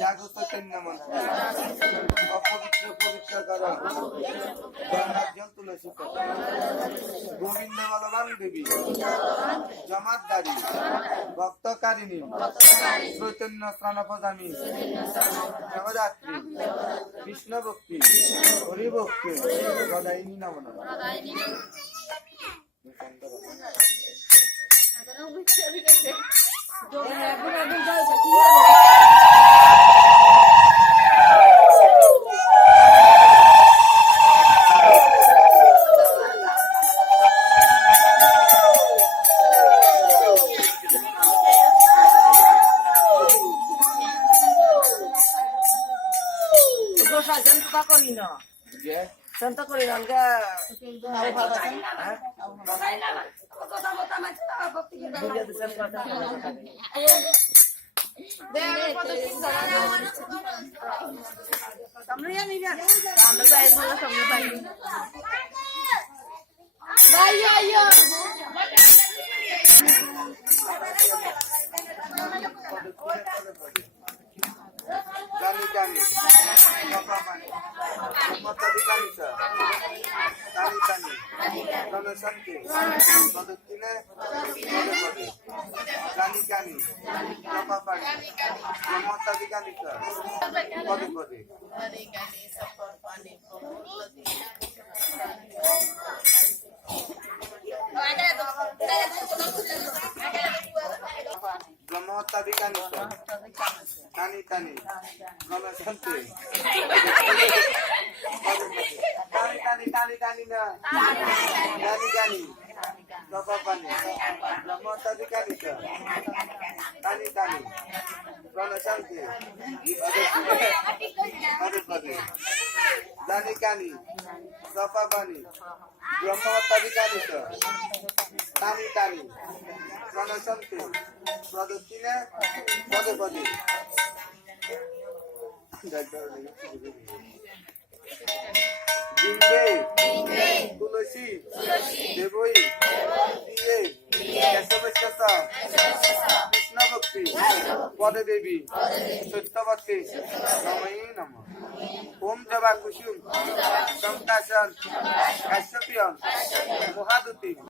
জাগত মন্ত্র অপবিত্র পবিত্র কর গঙ্গাজল তুলসী গোবিন্দ বলবান দেবী জমাতদারী ভক্তকারিণী চৈতন্য স্নানপদামী নবরাত্রি কৃষ্ণ ভক্তি হরি ভক্তি গদায়িনী নমনা Santa Corina. Santa Corina, enggak. Kami Matadikanika Kani Ranasante Padutine Kani Kapapani Matadikanika Padi Brahmatadikanika Kani Ranasante Kani na Kani Kapapani Brahmatadikanika Kani Ranasante Padi Kani Kapapani Brahmatadikanika Kani Ranasante Padutine Padi Bimbe Tulasi Devoi Diye Kesavashkasa Krishna Bhakti Pada Devi Satyavati Namayi Nama Om Java Kushum Samkasan Kasyapyan Muhaduti